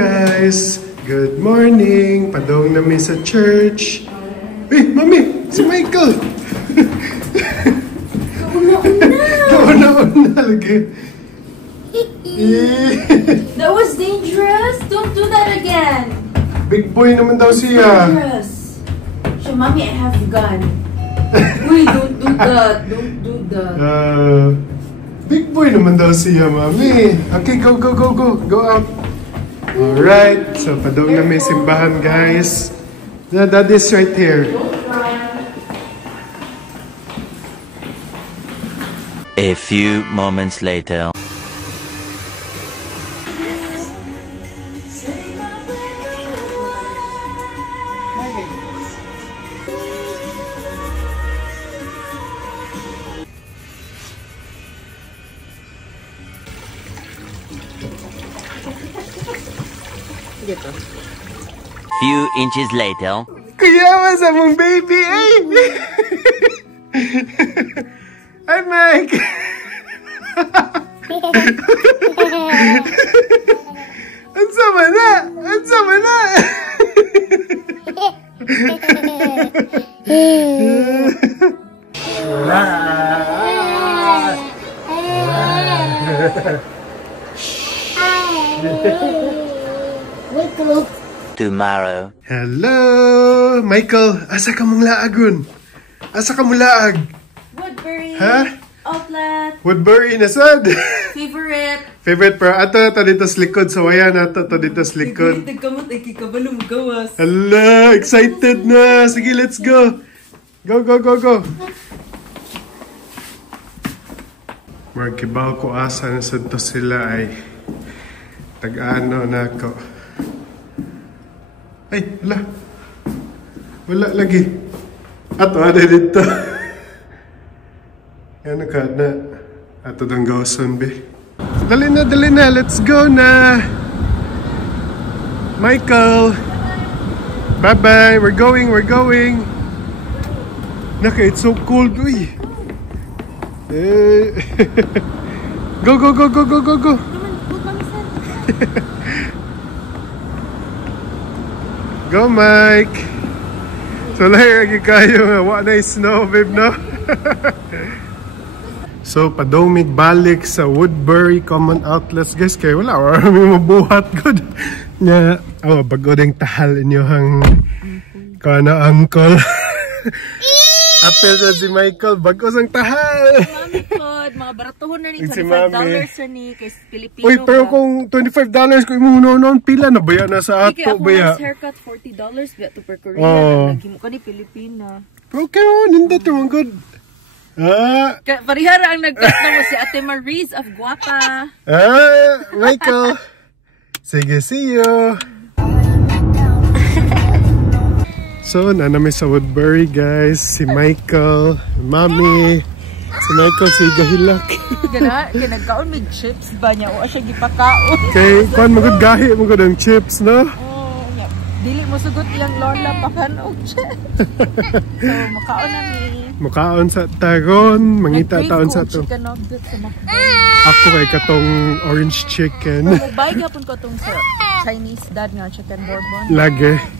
guys! Good morning! Padong namin sa church. Mami! Si Michael! Nauna lagi. That was dangerous! Don't do that again! Big boy naman daw siya. Dangerous! So, Mommy, I have the gun. Uy, don't do that. Don't do that. Big boy naman daw siya, Mami. Okay, go. Go out. Alright. So, padong na may simbahan, guys. Daddy's right here. A few moments later. Few inches later. Kuya, sa mong baby, ay! Hi, Mike! Ang sama na! Tomorrow. Hello! Michael, asa ka mong laagon? Asa ka mong laag? Woodbury. Ha? Outlet. Woodbury na sad. Favorite. Pero ato dito sa likod. So waya na to dito sa likod. Nagkamot ay kikabalo magawas. Hala, excited na. Sige, let's go. Go. Markibaw ko asa na sad to sila ay tag-ano na ako. Ay, wala lagi. Ato, ada dito. Ano ka na? Ato dang gawson, be. Dali na. Let's go na. Michael. Bye-bye. We're going. Naka, it's so cold, uy. Go. Go, Mike! So, lagi kayo. Wala na snow, babe, no? So, padomig balik sa Woodbury Common Outlets. Guys, kayo wala may mabuhat ko. Bago ding tahal inyohang kana uncle. Apel sa si Michael, bago sang tahal. Mami pod, mga baratuhon na ni Si $25 na ni kay Pilipino. Uy, pero kung $25 ko imuno pila na baya na sa ato baya. Haircut $40 biya to per Korean. Nagimo ka ni Pilipina. Pero kayo, nindot yung good. Parihara ang nag-cut na mo si Ate Maris of Guapa. Michael. Sige, see you. So, nanami sa Woodbury, guys. Si Michael, Mami. Si Michael, si Gahilak. Kinagkaon may chips ba niya? O siya gipakaon. Okay, kuhan magod gahi, magod ang chips, no? Dili mo sugot yung lola pakanog chips. So, makaon na ni. Makaon sa tagon, mangita taon sa to. Chicken nugget sa McDonald's. Ako kay katong orange chicken. Mubay gapon ko tong sa Chinese dad nga chicken bourbon. Lagi.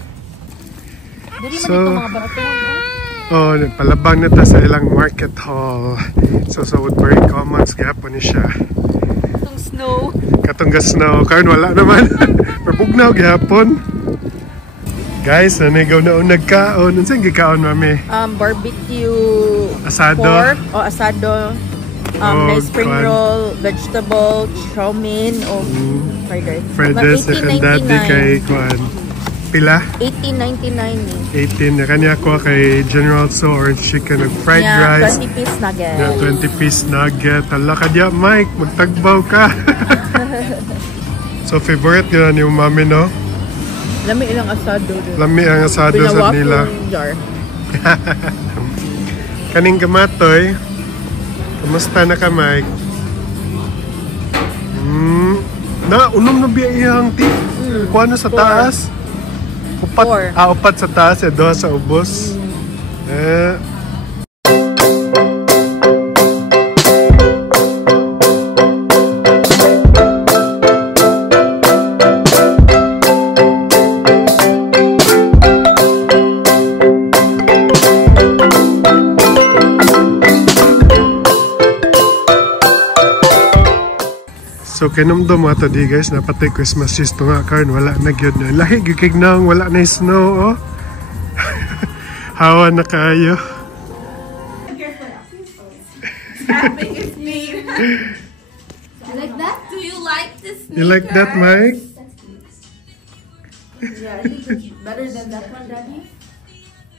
Dili man ito mga baratuhon. Palabang na ta sa ilang market hall. So, sa Woodbury Commons, gapon ni siya. Katong snow. Katong snow. Karon wala naman. Pabugnaw gihapon. Guys, nanigaw na nagkaon. Ano saan gikaon, Mami? Barbecue asado. Pork o asado. Nice spring roll, vegetable, chow mein o fried rice. Fried rice na kandati kay Kwan. Pila? $18.99 18. Na kanya ko kay General Tso orange chicken and fried rice. 20-piece nugget. 20-piece nugget. Hala ka diya, Mike. Magtagbaw ka. So, favorite yun yung Mami, no? Lami ilang asado. Lami ang asado sa nila. Jar. Kaning gamatoy. Kamusta na ka, Mike? Unom na biya iyang tea. Kuha na sa taas. Upat sa taas, doha sa ubos. So kinumdum mo ito di guys, napatay Christmas trees to nga karon wala na gyud na. Lahi gikig nang wala na snow oh. Hawa na kayo. You like that? Do you like this sneaker? You like that, Mike? Yeah, I think it's better than that one, Daddy.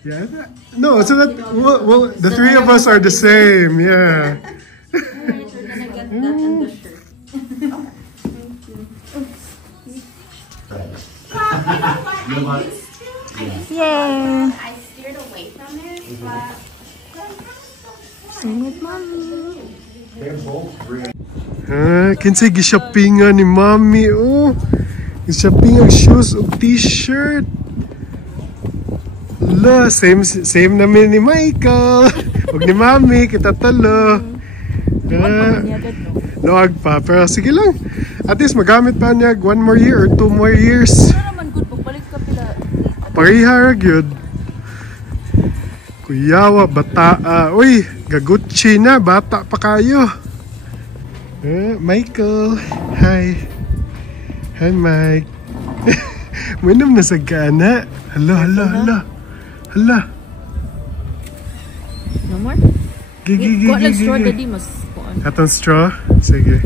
Yeah. No, so that well the three of us are the same. Yeah. Alright, we're gonna get that and the shirt. Yay! I steered away from it, but Same with Mommy. Kinsay gi-shoppingan ni Mommy oh. Gi-shopping ang shoes o t-shirt. La, same namin ni Michael. Ug ni Mommy kita talo. Noag pa, pero sige lang. At least magamit pa niya 1 more year or 2 more years. Ano naman good pagbalik ka pila. Parihara gyud. Kuyawa bata. Uy, gagucci na bata pa kayo. Michael. Hi. Hi Mike. Minom na sa gana. Hala. No more? Gigi. Kuha lang straw, Daddy, mas kuhaan. Atong straw? Sige.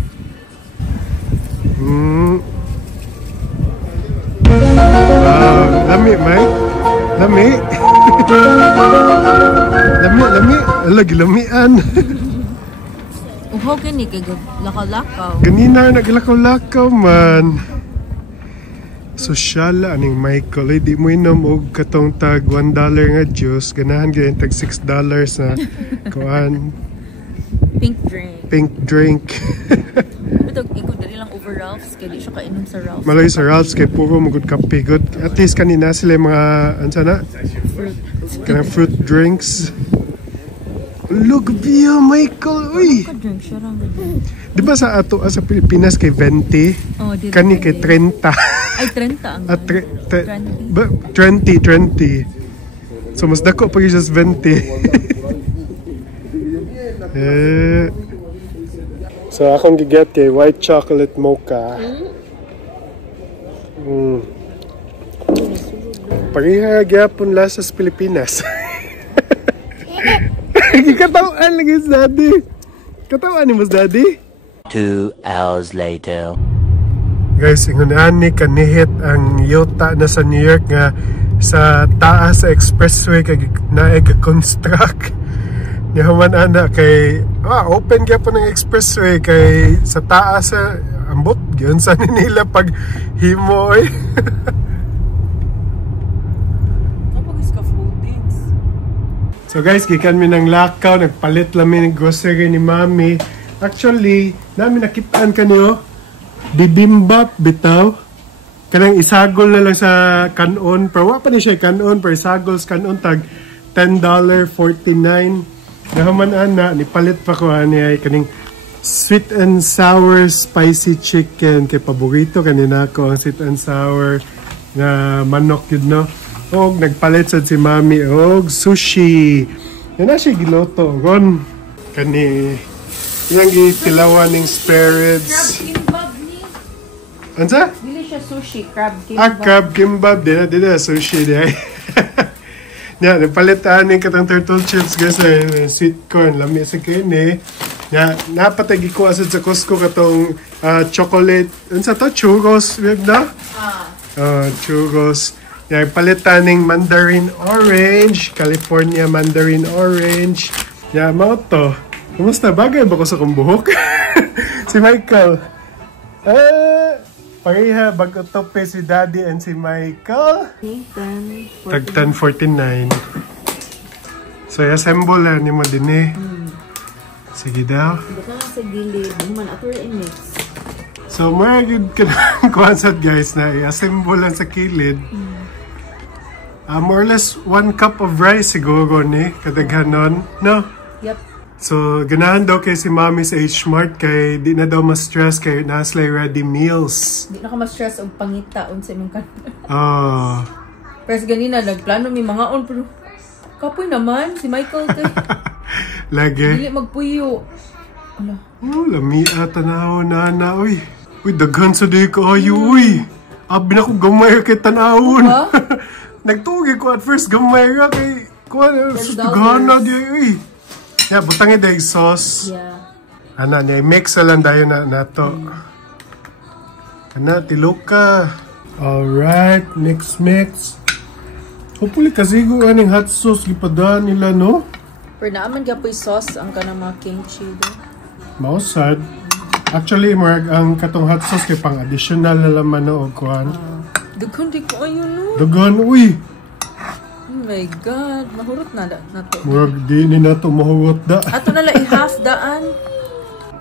Lami, Mike. Lami. Lami. Ala, gilamian. Uhaw kini kay lakaw-lakaw. Ganina naglakaw-lakaw man. Sosyal aning Michael, di mo inom og katong tag $1 nga juice, ganahan gyud tag $6 na kuan Pink drink. drink. Ito ikot dali lang over Ralph's kay di siya kainom sa Ralph's. Malay sa Ralph's kay puro magud kape good. At least kanina sila mga ansa na kanang fruit drinks. Look view Michael, uy. Drink siya lang. Di ba sa ato sa Pilipinas kay 20? Oh, Kani kay 30. Ay 30 ang. At 20. So mas dako pag just 20. So akong giget kay white chocolate mocha. Pariha gyapon lasa sa Pilipinas. Katawan lagi si Daddy. Katawan ni mas Daddy. 2 hours later. Guys, ingon ani kanihit ang yuta na sa New York nga sa taas sa expressway kay naeg construct. Yaman ana kay open gyapon ang expressway kay sa taas sa ambot gyud sa nila pag himoy. So guys, gikan mi ng lakaw, nagpalit lang mi ng grocery ni Mami. Actually, namin nakitaan kanyo, bibimbap bitaw. Kanang isagol na lang sa kanon, pero wala pa na siya kanon, pero isagol sa kanon tag $10.49. Nahaman ana, nipalit pa ko ani ay kaning sweet and sour spicy chicken. Kay paborito kanina ko ang sweet and sour na manok yun no. Og nagpalit sad si Mami og sushi. Yan na siya giloto ron. Kani yang gitilawan ning spare ribs. Crab kimbab ni. Ansa? Dili siya sushi, crab kimbab. Crab kimbab din na sushi di ay. Ya, nagpalit ning katang turtle chips guys na sweet corn lami sa kini. Ya, napatagi ko asad sa Costco katong chocolate. Unsa to? Churros, web na? Churros. Yan, palitan ng mandarin orange, California mandarin orange. Yan, mga to. Kumusta? Bagay ba ko sa kong buhok? Si Michael. Pareha, bago tope si Daddy and si Michael. Tag 10.49. So, assemble lang ni mo din eh. Sige daw. Baka sa gilid, man ato mix. So, maragid ka na kuhansad guys na i-assemble lang sa kilid. More or less 1 cup of rice siguro ni kadaghanon, no? Yep. So, ganahan daw kay si Mami sa H-Mart kay di na daw ma-stress kay naslay ready meals. Di na ka ma-stress og pangita unsa imong kan. Pero ganina nagplano mi mga on pero kapoy naman si Michael kay. Lagi. Dili magpuyo. Ala. Lamia tanaw na uy. Uy, daghan sa di kaayo, uy. Abi na ko gamay kay tanawon. Nagtugi ko at first gamay ka kay kuha daghan na di uy. Yeah, butangin dahil sauce. Yeah. Ana, mix lang dayo na nato. Ana, tiloka. Alright, mix. Hopefully kasi ko aning hot sauce gipadaan nila, no? Pero naaman gapoy sauce ang kanang mga kimchi do. Mausad. Actually, marag ang katong hot sauce kay pang additional na laman no og kuan. Daghan di ko ayo no. Dagan, uy. Oh my god, mahurot na to. Marag di ni nato mahurot da. Ato na lang i-half daan.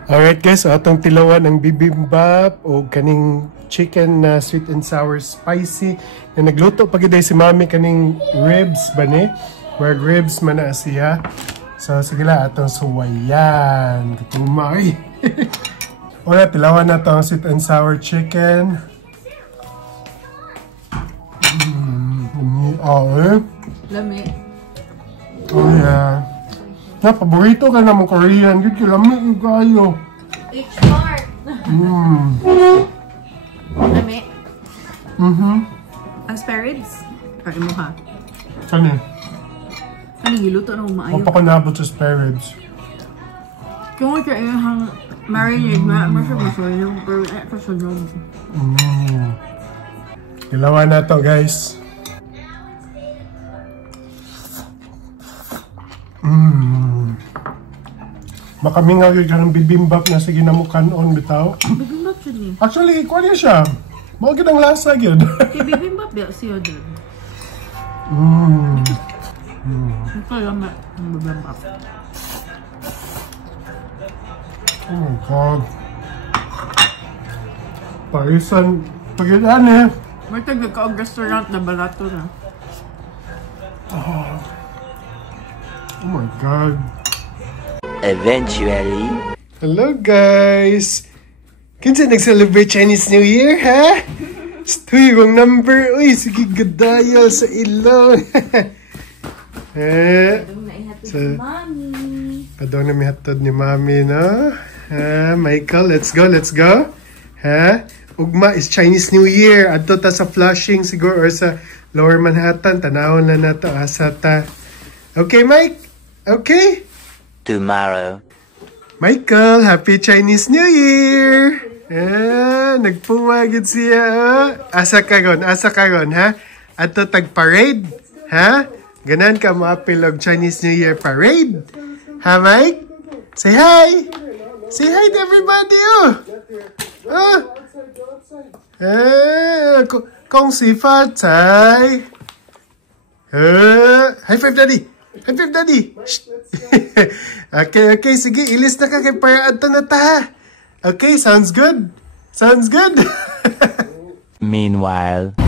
Alright guys, so atong tilawan ang bibimbap o kaning chicken na sweet and sour spicy. Na nagluto pa gid si Mami kaning ribs ba ni? Marag ribs man na siya. So sige la atong suwayan. Katumay. Wala, tilawan na to ang sweet and sour chicken. Lami. Oh yeah. Na, paborito ka naman Korean. Dito, lami kayo. H Mart. Lami. Ang spare ribs? Or imo ha? Saan eh? Ano giluto na umaayo? Huwag pa ko nabot sa spare ribs. Kung ito ay hang marinade na masya yung pero ito sa job. Ilawan na to guys. Makamingaw yun ka ng bibimbap na sige na mo kanon bitaw. Bibimbap siya ni. Actually, kuha niya siya. Mga ginang lasa yun. Kaya bibimbap ba siya din? Ito yung bibimbap. Oh my God. Parisan. Pagkidaan eh. May tagka-og restaurant na barato na. Oh my God. Eventually. Hello guys! Kinsa nag-celebrate Chinese New Year, ha? Uy, wrong number. Uy, sige gadayal sa ilong. So, padong na may hatod ni Mami, no? Michael, let's go. Ha? Ugma is Chinese New Year. Adto ta sa Flushing siguro or sa Lower Manhattan. Tanawon na nato asa ta. Okay, Mike? Okay? Tomorrow. Michael, Happy Chinese New Year! Nagpumagid siya. Asa karon, ha? Ato tag-parade, ha? Ganan ka maapil og Chinese New Year parade. Ha, Mike? Say hi! Say hi to everybody, Kong si Fa Cai. High five, Daddy! High five, Daddy! Okay, sige, ilis na ka kay para adto na ta. Okay, sounds good. Meanwhile.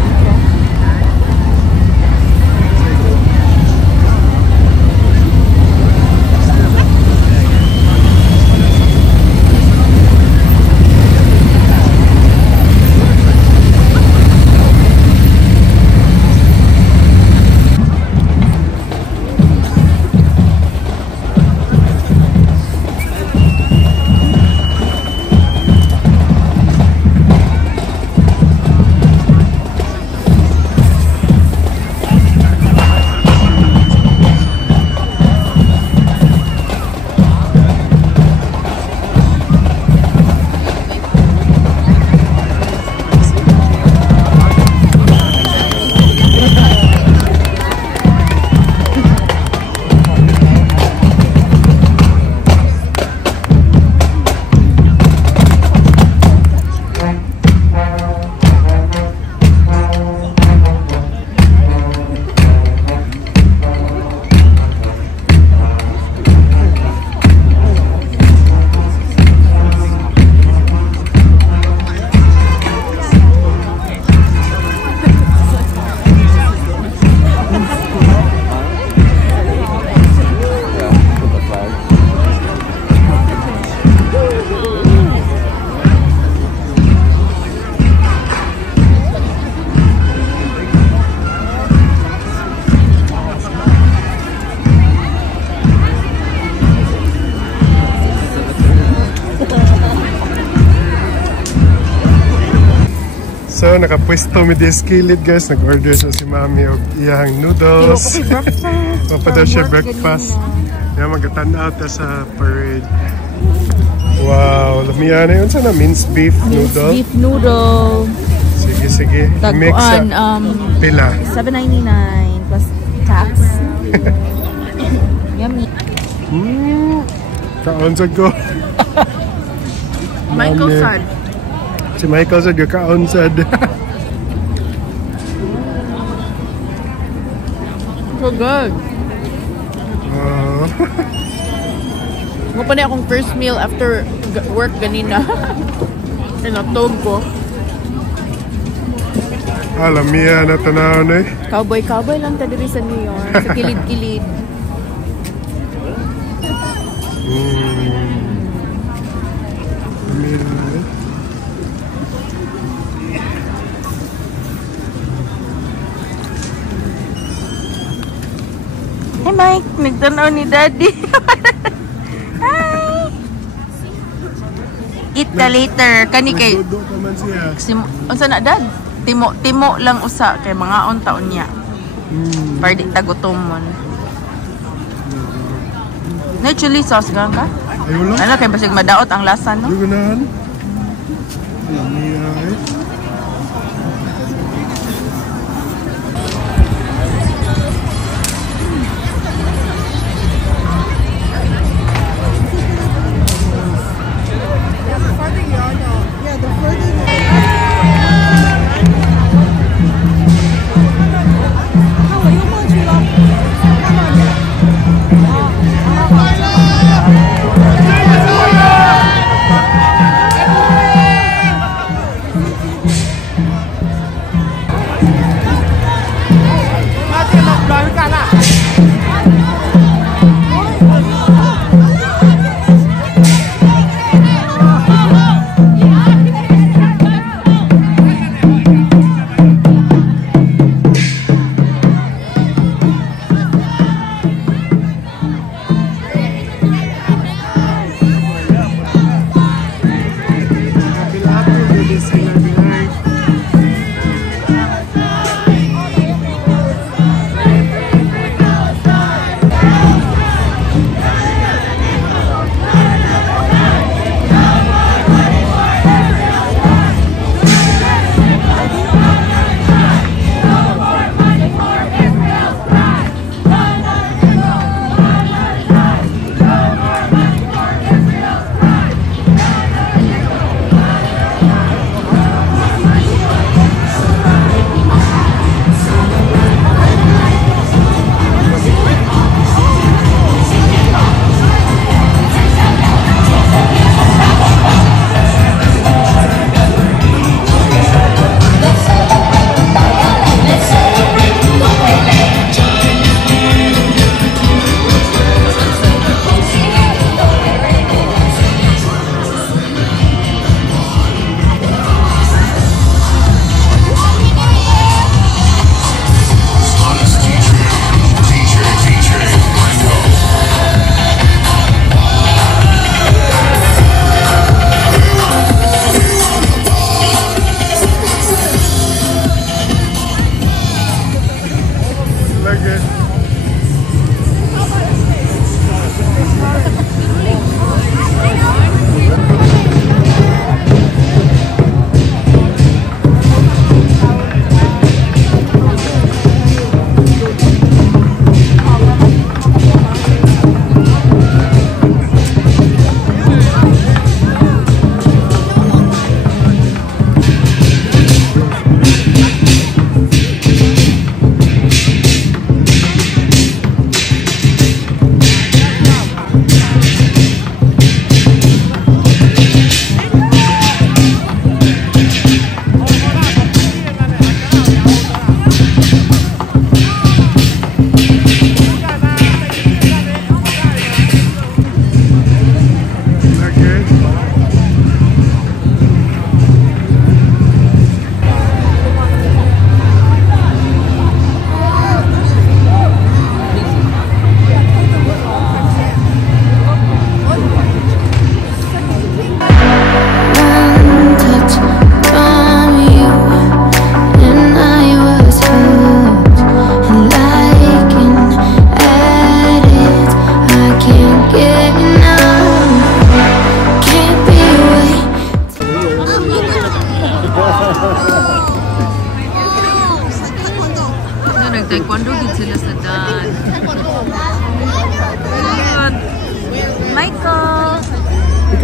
So, nakapwesto mi this kilid guys. Nag-order siya si Mami og iyang noodles. Mapa daw siya breakfast. Yan, magkatanaw ta sa parade. Wow, lamiyan na yun. Sana minced beef noodle. Beef noodle. Sige, sige. Mix pila. $7.99 plus tax. Yummy. Kaonsad ko. Michael sad. Si Michael sad yung kaonsad. So good. Mo pa na akong first meal after work ganina. Inatog ko. Alam niya na tanaw na eh. Cowboy lang ta diri sa New York. Sa kilid-kilid. Hey Mike, nagtanaw ni Daddy. Hi! Eat ka later. Kani kay... Nagdudo ka man siya. Unsa na dad? Timo lang usa kay mga taon niya. Para di tagutomon. Na chili sauce gang ka? Ayaw lang. Ano kay basig madaot ang lasa no? Lugunan. Alam niya eh.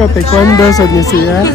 Ikaw, taekwondo sa ni siya.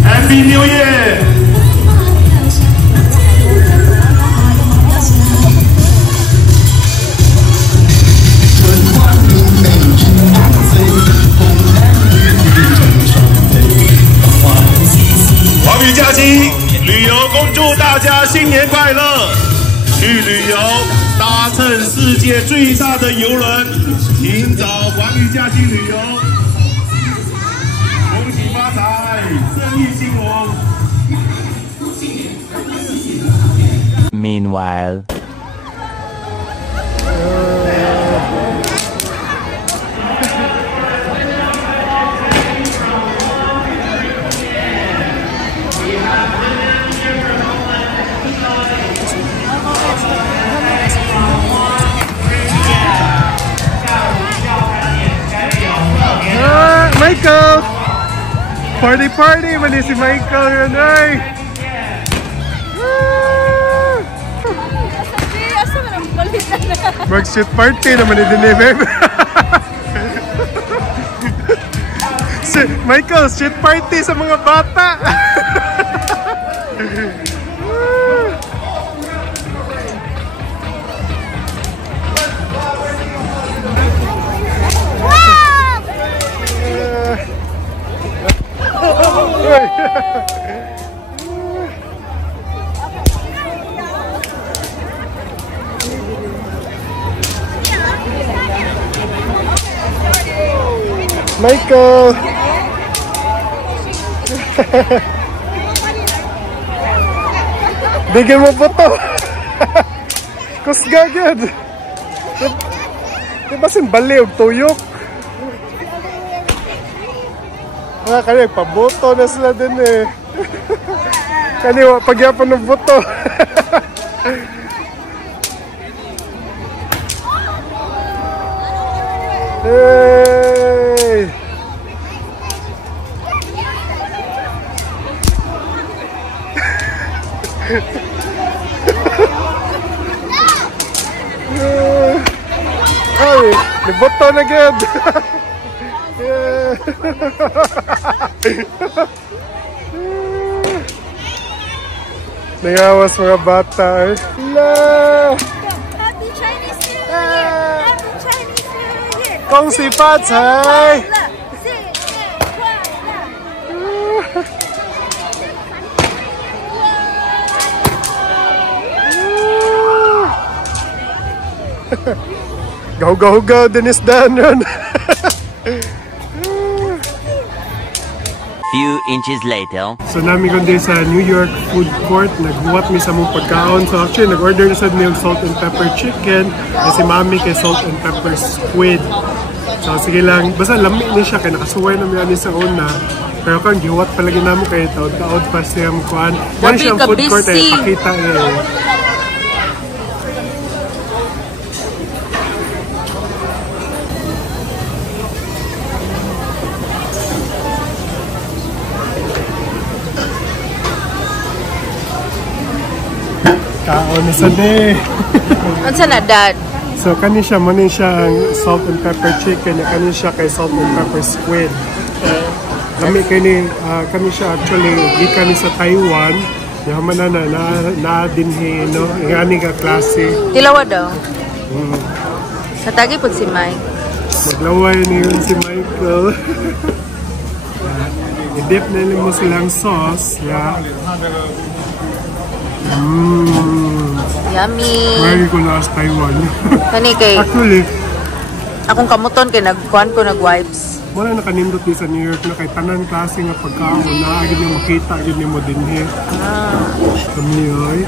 Happy New Year!华语假期旅游，恭祝大家新年快乐！去旅游，搭乘世界最大的邮轮，请找华语假期旅游。恭喜发财，生意兴隆。 Meanwhile. Michael! Party! Mali si Michael yun, ay! Mag-shoot party naman ni Dinhi. Michael, shoot party sa mga bata! Michael! Bigyan mo po to! Kusgagad! Diba simbali o tuyok? Kaya paboto na sila din eh. Kaya pagyapon ng boto. Hey! Ay, naboto na agad. Nangawas mga bata eh. Happy Chinese New Year! Happy Chinese New Year! 恭喜发财! Go, Dennis Dan. few inches later. So namin kundi sa New York food court, nagbuhat mi sa mong pagkaon. So actually, nag-order na sa niyong salt and pepper chicken. Kasi mami kay salt and pepper squid. So sige lang, basta lami ni siya kaya nakasuway na mi sa una. Pero kung giwat palagi namin kayo, taod-taod pa siyang kuhan. Wala siyang food court eh, pakita eh. Kaon na sa day. Ano sa na, Dad? So, kani siya, manin siya ang salt and pepper chicken. Kani siya kay salt and pepper squid. Kami kani siya actually, gikan ni sa Taiwan. Yaman na dinhi, no? Ngani ka klase. Tilawa daw. Natagi po si Mike. Maglaway niyo si Michael. I-dip na mo silang sauce. Yeah. Yummy. Pwede ko na sa Taiwan. Kani kay... Actually, akong kamuton kay nagkuhan ko nag-wipes. wala nakanindot ni sa New York na kay tanan klase nga pagkaon na agad niyo makita agad niyo mo dinhi. Kami oy.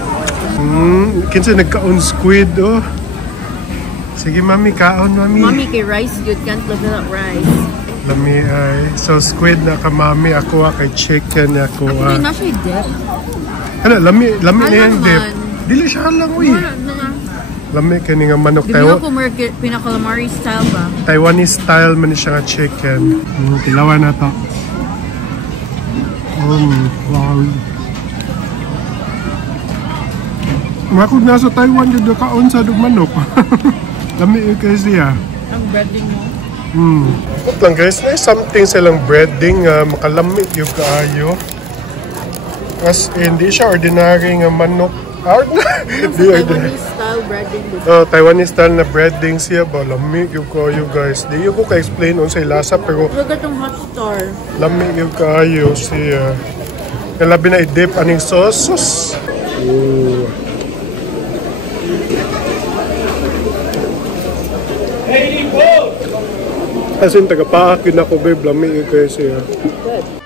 Kinsa nagkaon squid oh. Sige mami, kaon mami. Mami kay rice good, can't live without rice. Lami ay. So squid na ka mami, ako kay chicken ako. Actually, na siya dip. Ano, lami na yung dip. Dili siya lang uy. Lami kani nga manok tayo. Di mo ko pinakalamari style ba? Taiwanese style man siya nga chicken. Tilawan na to. Wow. Makod na sa Taiwan dito kaon sa manok. Lami yung kasi ah. Ang breading mo? Ito lang guys, may something silang breading makalamig yung kaayo. As in, di siya ordinary nga manok. Taiwanese style breading. Oh, Taiwanese style na breading siya ba? Lamig yung kaayo guys. Di yung ko ka-explain on sa lasa pero look at yung hot star. lamig yung kaayo siya. Kalabi na i-dip aning sauce. Ooh. As in, taga-paak yun ako, babe. Lamig yung kaya siya.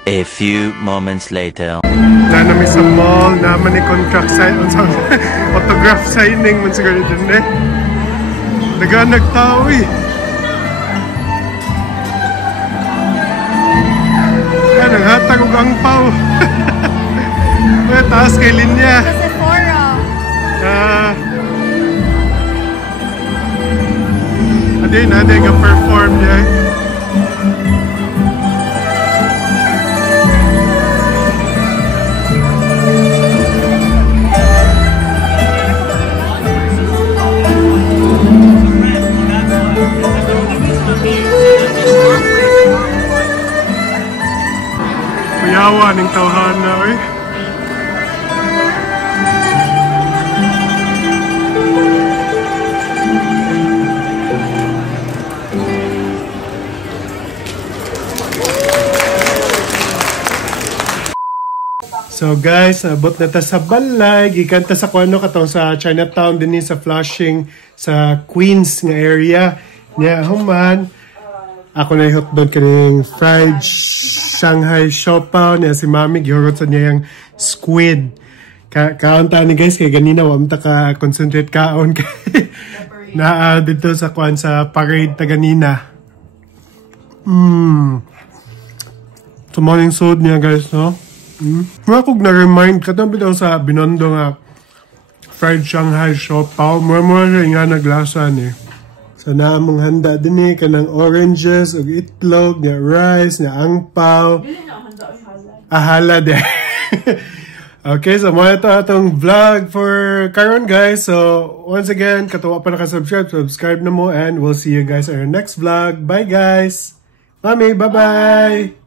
A few moments later. Na namin sa mall, naman ni contract sign, autograph signing man siguro dun eh. Naganag tao eh. Ay, naghatag og ang pao. Ay, taas kay linya. Kasi Sephora. Ade nga perform niya. Kuyawa ning tawhana eh. So guys, abot na ta sa balay. Gikan ta sa kuano katong sa Chinatown din sa Flushing sa Queens nga area. Nya human ako na hotdog kaning fried Shanghai siopaw niya si Mami gihurot sa niya yung squid. Kaon ta ni guys kay ganina wa ta ka concentrate kaon kay na dito sa kuan sa parade ta ganina. So morning sood niya guys no. Mura kong na-remind katong bitaw sa Binondo nga fried Shanghai siopaw. Mura siya nga naglasan eh. So naamong handa din eh kanang oranges ug itlog, nga rice, nga angpaw. Ahala de. Okay, so mo ito atong vlog for karon guys. So once again, katuwa pa subscribe na mo and we'll see you guys on our next vlog. Bye guys. Mami, bye-bye.